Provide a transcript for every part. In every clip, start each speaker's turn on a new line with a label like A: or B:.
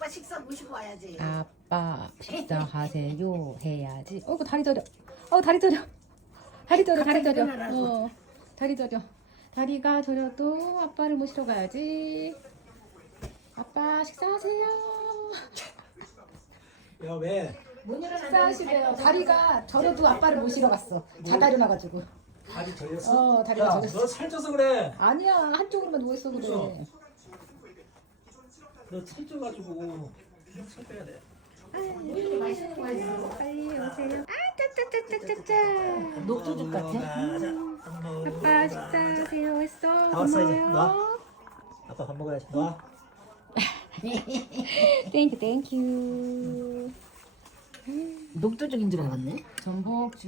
A: 아빠 식사 모시고 와야지.
B: 아빠 식사하세요 해야지. 어이구 다리 저려. 다리 저려. 다리 저려. 다리 저려. 다리 저려. 다리가 저려도 아빠를 모시러 가야지. 아빠 식사하세요.
C: 야 왜?
B: 식사하시래요. 다리가 저려도 아빠를 모시러 갔어. 자다려 나가지고.
C: 다리 저렸어?
B: 다리가
C: 야,
B: 저렸어.
C: 너 살쪄서 그래.
B: 아니야 한쪽으로만 누워 있어 그래.
C: 너 살쪄가지고 살 빼야 돼.
B: 빨리 오세요. 짜짜짜짜짜짜.
A: 녹두죽 같아.
B: 아빠 식사하세요 했어.
C: 다 왔어 이제.
B: 고마워요.
C: 놔. 아빠 밥 먹어야지. 놔.
B: 땡큐 땡큐.
A: 녹두죽인 줄 알았네.
B: 전복죽.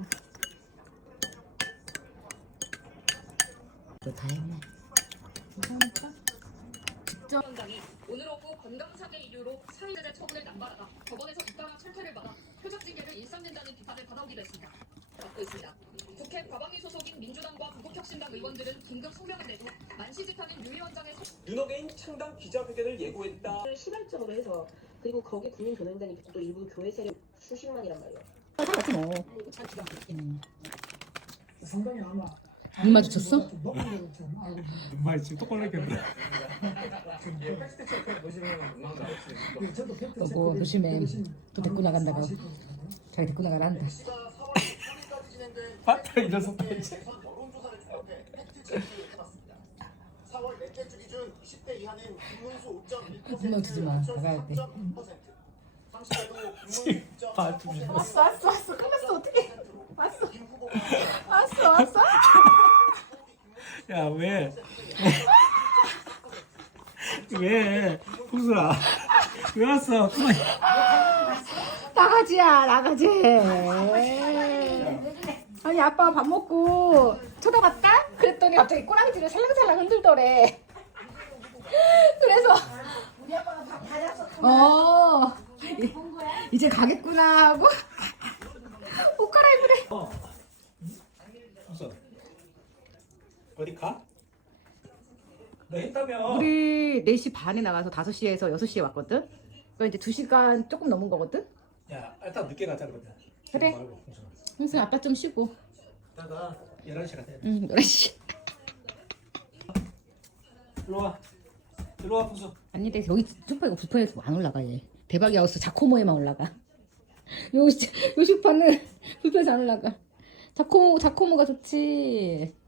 A: 다 했네.
B: 감사합니다.
D: 위원장이 오늘 오후 건강상의 이유로 사회자의 처분을 남발하다 법원에서 잇따라 철퇴를 받아 표적징계를 일삼는다는 비판을 받아오기도 했습니다. 받고 있습니다. 국회 과방위 소속인 민주당과 구국혁신당 의원들은 긴급 소명을 내도 만시집하는 유 위원장의
E: 윤호개인 창당 기자회견을 예고했다.
F: 시발적으로 해서 그리고 거기 국민교명단이 또 일부 교회 세력 수십만이란 말이에요.
B: 같이 뭐.
G: 상당히 아마
B: 눈 마주쳤어?
C: 정말 지금 똑바로 했겠네.
B: 뭐 조심해. 또 데리고 나간다고. 자기 데리고 나가란다.
C: 봤다 이 녀석.
H: 4월 넷째 주 기준 20대 이하는 김문수 5.1%,
B: 분명 주지 마. 나가야 돼.
H: 30대도 김문수 2.4%,
B: 왔어. 끝났어. 어떡해. 왔어.
C: 야 왜? 왜? 풍수아. 왜 왔어? 그만.
B: 나가지. 아니 아빠가 밥 먹고 쳐다봤다? 그랬더니 갑자기 꼬랑지를 살랑살랑 흔들더래. 그래서
A: 우리 아빠가 밥 받았어.
B: 이제 가겠구나 하고 옷 갈아입으래.
C: 풍수. 어디 가? 너 했다며.
B: 우리 4시 반에 나가서 5시에서 6시에 왔거든? 그러니까 이제 2시간 조금 넘은 거거든?
C: 야, 일단 늦게 가자 그러면.
B: 그래.
C: 지금 말고, 풍수아.
B: 형수 아빠 좀 쉬고.
C: 이따가 11시 가야 돼.
B: 응 11시.
C: 일로 와 풍수.
B: 아니 근데 여기 소파가 불편해서 안 올라가 얘. 대박이 하우스 자코모에만 올라가. 요 소파는 불편해서 안 올라가. 자코모가 좋지.